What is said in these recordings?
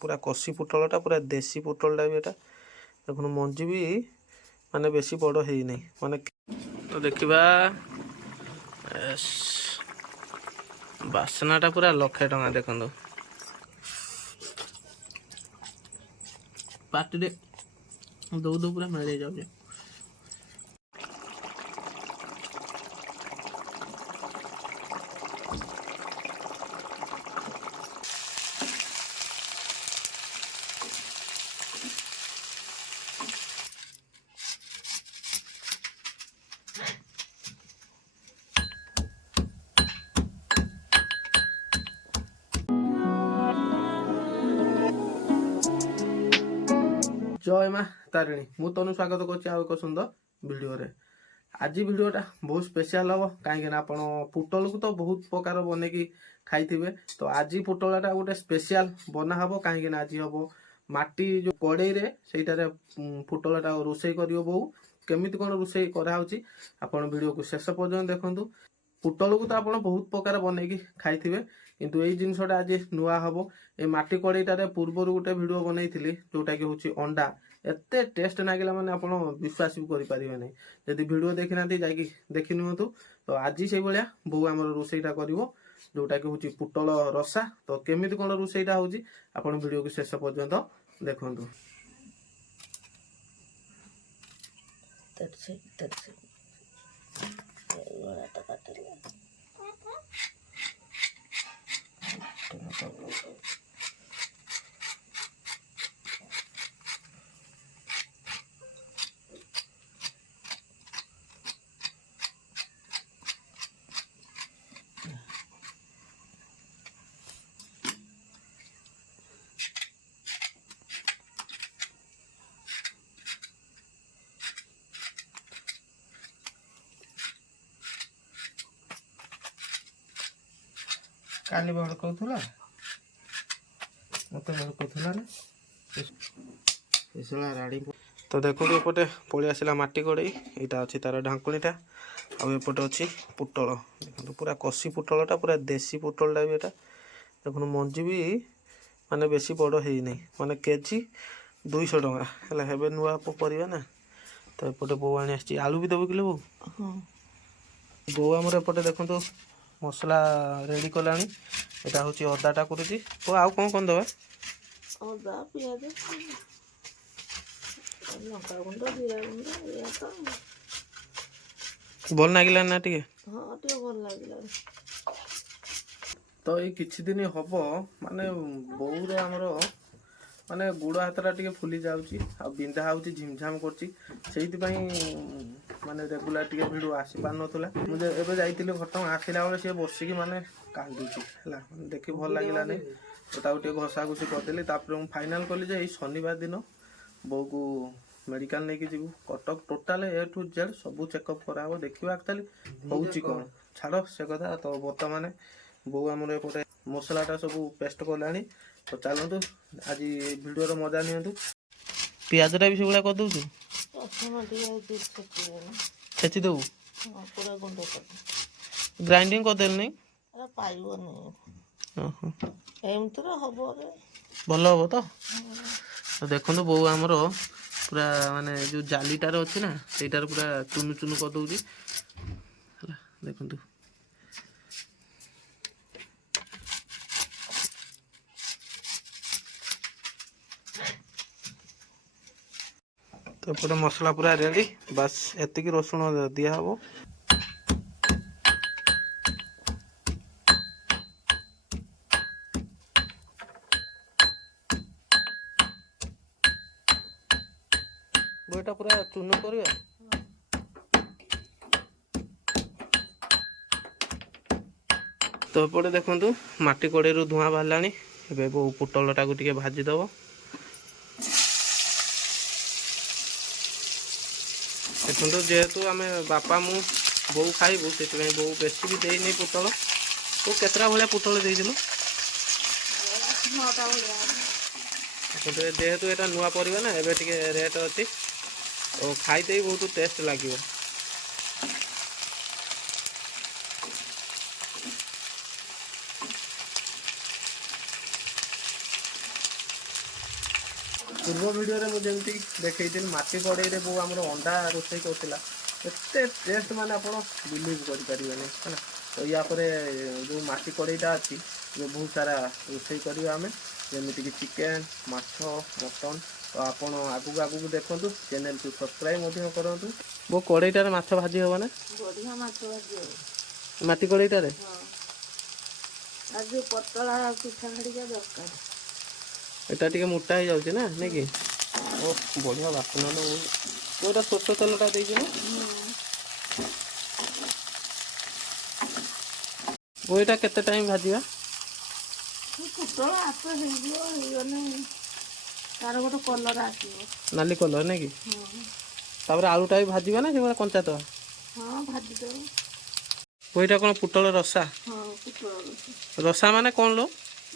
पूरा कषि पुटलटा पूरा देसी पुटलटा भी एटा देखो मंजी भी माने बेसी बड़ है नहीं माने तो देखा बासनाटा पूरा 1,00,000 टଙ୍କା देखो पार्टी दौ दौ पूरा मिल जाए जय माँ तारिणी मु तनु स्वागत कर सुंदर वीडियो रे आज वीडियोटा बहुत स्पेशल हम कहीं आप पुटल को तो बहुत प्रकार बन की खाई तो आज पुटलटा गोटे स्पेशल बना हम कहीं आज हम माटी जो कड़े से पुटलटा रोषे कर बो केमी कौन रोषे कराऊँच आपण वीडियो को शेष पर्यटन देखूँ पुटल को तो आप बहुत प्रकार बन की खाई किंतु यही जिनसटा आज नुआ हम ये मटी कड़ईटार पूर्वर गोटे भिड बनई जोटा कि हूँ अंडा एत टेस्ट नागिला माने आप विश्वास भी करें नहीं जदि भिड देखी ना देखी नियंतु तो आज से भाया बो आम रोषेटा कर जोटा कि हूँ पुटल रसा तो केमी कौन रोषेटा हूँ आप वीडियो को शेष पर्यंत देखु काली बड़ कहला मत कहला राड़ी तो देखो एपटे पलि आसला मटी कड़े यहाँ अच्छी तार ढाकुणीटा आउपटे अच्छी पुटल देखो पूरा कषि पुटलटा पूरा देसी पुटलटा भी एटा देखो मंजी भी माने बेसी बड़ है नहीं माने केजी 200 टଙ୍କା है नुआ परिवा ना तो एपटे बो आनी आलू भी देव किलो बो आमर एपटे देखो मसला रेडी कलानी एटा हूँ अदाटा करुँची तो आउ कौन दबा अदा पियाज लंका गुंड जीरा गुंड भल नागिला ना टे हाँ टे भल लगिला तो ये किछि दिन हम माने बोर आमर माने गुड़ हाथटा टे फुली जाऊँगी आ बिंधा होची झिमझाम कर माने रेगुलर टे भिड आसी पार नाला मुझे एवं जाइए घटना आसला बेले सी बसिकी माने कांदुची है देखी भल लगे नहीं तो टे घसा घुसी करदेली मुझे फाइनाल कली जे शनिवार दिन बो को मेडिकल नहीं जीव Cuttack total A to Z सब चेकअप कराव देखा एक्चुअली हूँ कौन छाड़ से कथा तो बर्तमान बो आमर एपटे मसलाटा सब पेस्ट कला तो चलतु आज भिडियो मजा नियंतु पियाजटा भी से कर दौचु छेची देव ग्राइंडिंग करदेल नहीं भल हम तो देखो बो आमर पूरा माने जो जालीटार अच्छी ना सहीटार पूरा चुनु चुनु कर दौची देखु तो एपटे मसला पूरा रेडी बस एतिकी रसुण दिया हबो बोटा पूरा चून करिया तो एपटे देखंतु माटी कड़े रु धुआं बाहरलानी एबे बो पुटलटा को टिके भाजी दबो देखो जेहेतु आम बापा मु बो खाइबू से बो बेसी भी देनी पुटल तो केतरा भाया पुटल देदेलु जेहेतु यहाँ नुआ परिवा ना एबे टिके रेट अच्छी तो खाईते बहुत टेस्ट लगे ପୂର୍ବ ଭିଡ଼ିଓରେ ମୁଁ ଯେମିତି ଦେଖେଇଥିଲି ମାଟି କଡ଼େଇରେ ବୋଉ ଆମର ଅଣ୍ଡା ରୋଷେଇ କରୁଥିଲା, ଏତେ ଟେଷ୍ଟ ମାନେ ଆପଣ ବିଲିଭ୍ କରିପାରିବେନି ହେଲା। ତ ୟା ପରେ ଯେଉଁ ମାଟି କଡ଼େଇଟା ଅଛି ବହୁତ ସାରା ରୋଷେଇ କରିବା ଆମେ, ଯେମିତିକି ଚିକେନ୍, ମାଛ, ମଟନ୍। ତ ଆପଣ ଆଗକୁ ଆଗକୁ ଦେଖନ୍ତୁ, ଚ୍ୟାନେଲକୁ ସବସ୍କ୍ରାଇବ୍ ମଧ୍ୟ କରନ୍ତୁ। ବୋଉ କଡ଼େଇଟାରେ ମାଛ ଭାଜି ହେବ ନା? ବଢିଆ ମାଛ ଭାଜି ହବ। ମାଟି କଡ଼େଇଟାରେ ହଁ, ଆଉ ଯୋଉ ପତଳା ପିଠା ଖାଡ଼ିକା ଦରକାର। ଏଟା ଟିକେ ମୋଟା ହେଇଯାଉଛି ନା ନାଇଁ କି? ଓ ବଢ଼ିଆ ବାସ୍ନା ତ ବହୁତ। ଏଇଟା ସୋରିଷ ତେଲଟା ଦେଇଛି ନା? ଓ ଏଇଟା କେତେ ଟାଇମ୍ ଭାଜିବା? ପୋଟଳ ଆପେ ହେଇଯିବ, ହେଇଗଲେ ତାର ଗୋଟେ କଲର ଆସିବ। ନାଲି କଲର ନାଇଁ କି? ହଁ ତାପରେ ଆଳୁଟା ବି ଭାଜିବା ନା ସେଭଳିଆ କଞ୍ଚା ଦେବା? ହଁ, ଭାଜିଦେବ। ଏଇଟା କ'ଣ ପୁଟଳ ରସା? ହଁ, ପୋଟଳ ରସା। ରସା ମାନେ କ'ଣ लो?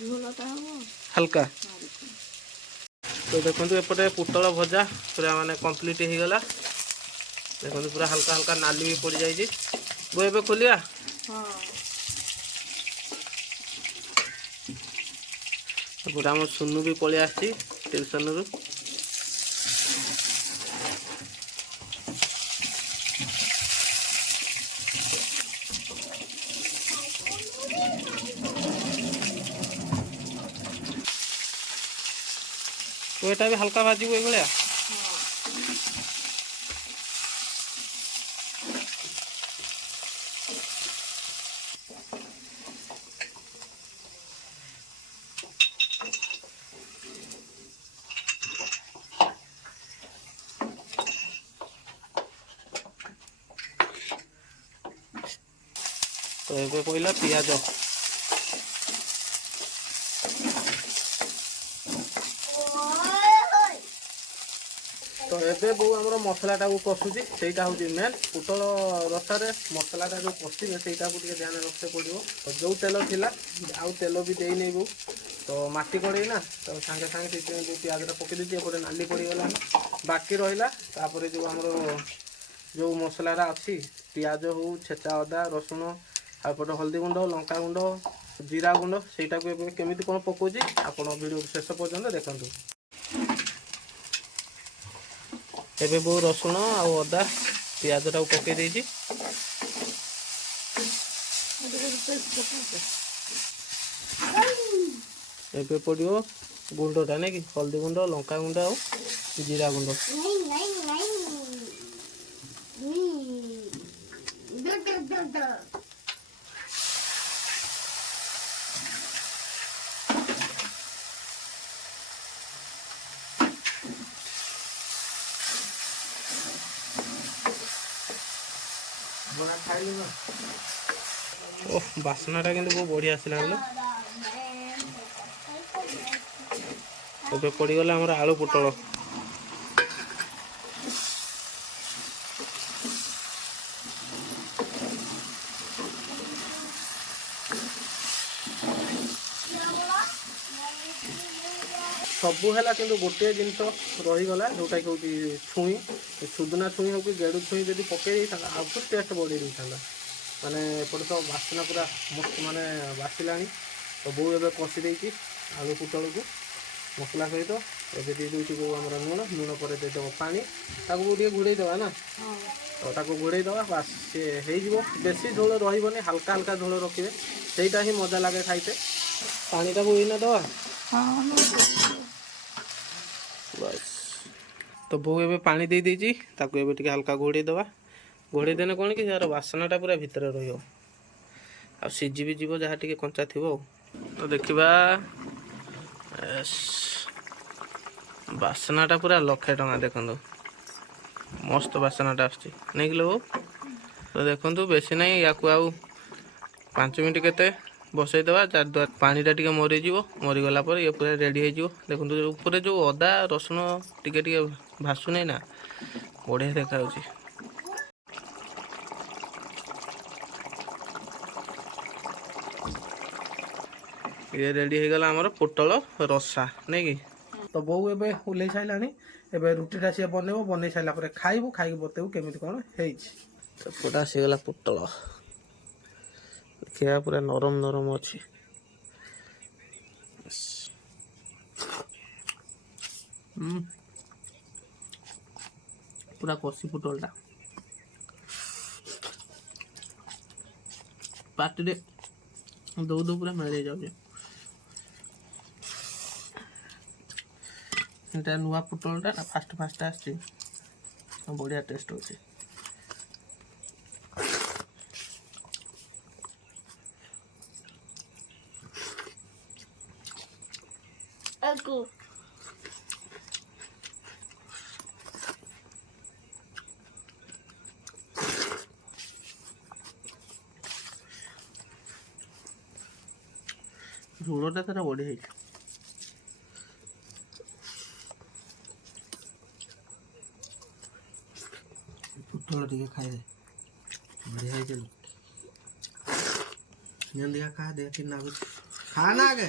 ଝୋଳଟା ହବ ହାଲକା। ହାଲକା। ତ ଦେଖନ୍ତୁ ଏପଟେ ପୁଟଳ ଭଜା ପୁରା ମାନେ କମ୍ପ୍ଲିଟ୍ ହେଇଗଲା। ଦେଖନ୍ତୁ ପୁରା ହାଲକା ହାଲକା ନାଲି ବି ପଡ଼ିଯାଇଛି। ବୋଉ ଏବେ ଖୋଲିବା? ହଁ। ଏପଟେ ଆମର ସୁନୁ ବି ପଳେଇ ଆସିଛି ଟ୍ୟୁସନରୁ। তো এটা ବି ହାଲକା ଭାଜିବୁ ଏଇଭଳିଆ। ତ ଏବେ ପଇଲା ପିଆଜ। ତ ଏବେ ବୋଉ ଆମର ମସଲାଟାକୁ କଷୁଛି, ସେଇଟା ହେଉଛି ମେନ୍। ପୁଟଳ ରସାରେ ମସଲାଟା ଯେଉଁ କଷିବେ ସେଇଟାକୁ ଟିକେ ଧ୍ୟାନ ରଖିବାକୁ ପଡ଼ିବ। ତ ଯେଉଁ ତେଲ ଥିଲା ଆଉ ତେଲ ବି ଦେଇନେଇ ବୋଉ। ତ ମାଟି କଡ଼େଇ ନା, ତ ସାଙ୍ଗେ ସାଙ୍ଗେ ସେଥିପାଇଁ ଯେଉଁ ପିଆଜଟା ପକାଇ ଦେଇଛି ଏପଟେ ନାଲି ପଡ଼ିଗଲାଣି। ବାକି ରହିଲା ତାପରେ ଯେଉଁ ଆମର ଯେଉଁ ମସଲାଟା ଅଛି, ପିଆଜ ହଉ, ଛେଚା ଅଦା, ରସୁଣ, ଆଉ ଏପଟେ ହଳଦୀ ଗୁଣ୍ଡ, ଲଙ୍କାଗୁଣ୍ଡ, ଜିରା ଗୁଣ୍ଡ, ସେଇଟାକୁ ଏବେ କେମିତି କ'ଣ ପକାଉଛି ଆପଣ ଭିଡ଼ିଓ ଶେଷ ପର୍ଯ୍ୟନ୍ତ ଦେଖନ୍ତୁ। ଏବେ ବୋଉ ରସୁଣ ଆଉ ଅଦା ପିଆଜଟାକୁ ପକାଇ ଦେଇଛି। ଏବେ ପଡ଼ିବ ଗୁଣ୍ଡଟା ନାଇଁ କି, ହଳଦୀ ଗୁଣ୍ଡ, ଲଙ୍କାଗୁଣ୍ଡ ଆଉ ଜିରା ଗୁଣ୍ଡ। ଓଃ, ବାସ୍ନାଟା କିନ୍ତୁ ବହୁତ ବଢ଼ିଆ ଆସିଲାଣି। ଏବେ ପଡ଼ିଗଲା ଆମର ଆଳୁ ପୋଟଳ। ସବୁ ହେଲା କିନ୍ତୁ ଗୋଟିଏ ଜିନିଷ ରହିଗଲା, ଯେଉଁଟାକି ହେଉଛି ଛୁଇଁ। ସୁଦୁନା ଛୁଇଁ ହେଉ କି ଗେଡ଼ୁ ଛୁଇଁ ଯଦି ପକାଇ ଦେଇଥାନ୍ତା ଆହୁରି ଟେଷ୍ଟ ବଢ଼େଇ ଦେଇଥାନ୍ତା। ମାନେ ଏପଟେ ତ ବାସ୍ନା ପୁରା ମସ୍ତ ମାନେ ବାସିଲାଣି। ତ ବୋଉ ଏବେ କଷି ଦେଇଛି ଆଳୁ ପୋଟଳକୁ ମସଲା ସହିତ। ଏବେ ଦେଇ ଦେଉଛି ବୋଉ ଆମର ଲୁଣ ପରେ ଦେଇଦେବ ପାଣି। ତାକୁ ଟିକେ ଘୋଡ଼େଇ ଦେବା ନା, ତ ତାକୁ ଘୋଡ଼େଇ ଦେବା, ବାସ୍ ସେ ହେଇଯିବ। ବେଶୀ ଝୋଳ ରହିବନି, ହାଲକା ହାଲକା ଝୋଳ ରଖିବେ, ସେଇଟା ହିଁ ମଜା ଲାଗେ ଖାଇତେ। ପାଣିଟାକୁ ଏଇନା ଦେବା। ବାସ୍। ତ ବୋଉ ଏବେ ପାଣି ଦେଇ ଦେଇଛି, ତାକୁ ଏବେ ଟିକେ ହାଲକା ଘୋଡ଼େଇ ଦେବା। ଘୋଡ଼େଇ ଦେଲେ କ'ଣ କି ତାର ବାସ୍ନାଟା ପୁରା ଭିତରେ ରହିବ, ଆଉ ସିଝି ବି ଯିବ ଯାହା ଟିକେ କଞ୍ଚା ଥିବ ଆଉ। ତ ଦେଖିବା, ବାସ୍ନାଟା ପୁରା 1,00,000 ଟଙ୍କା। ଦେଖନ୍ତୁ ମସ୍ତ ବାସ୍ନାଟା ଆସୁଛି ନେଇକିଲ ବୋଉ। ତ ଦେଖନ୍ତୁ ବେଶୀ ନାହିଁ, ୟାକୁ ଆଉ 5 ମିନିଟ୍ କେତେ ବସାଇଦେବା, ଯାହାଦ୍ୱାରା ପାଣିଟା ଟିକେ ମରିଯିବ। ମରିଗଲା ପରେ ଇଏ ପୁରା ରେଡ଼ି ହେଇଯିବ। ଦେଖନ୍ତୁ ଉପରେ ଯେଉଁ ଅଦା ରସୁଣ ଟିକେ ଟିକେ ଭାସୁନାହିଁ ନା, ବଢ଼ିଆ ଦେଖାଯାଉଛି। ଇଏ ରେଡ଼ି ହେଇଗଲା ଆମର ପୋଟଳ ରସା ନାଇଁ କି। ତ ବୋଉ ଏବେ ଓହ୍ଲେଇ ସାରିଲାଣି। ଏବେ ରୁଟିଟା ସିଏ ବନେଇବ, ବନେଇ ସାରିଲା ପରେ ଖାଇବୁ, ଖାଇକି ବତେଇବୁ କେମିତି କ'ଣ ହେଇଛି। ସେପଟେ ଆସିଗଲା ପୋଟଳ, ଦେଖିବା ପୁରା ନରମ ନରମ ଅଛି। पूरा कषी पुटलटा पार्टी दौ दौ पूरा मिल जाए नुआ पुटलटा फास्ट फास्ट आसची बढ़िया टेस्ट होची Aku. ঝোলটা তারা বড়ি হয়েছে পুটল টিকে খাইদে বড়িয়া হয়েছে देखा खा दे कि ना खा ना आगे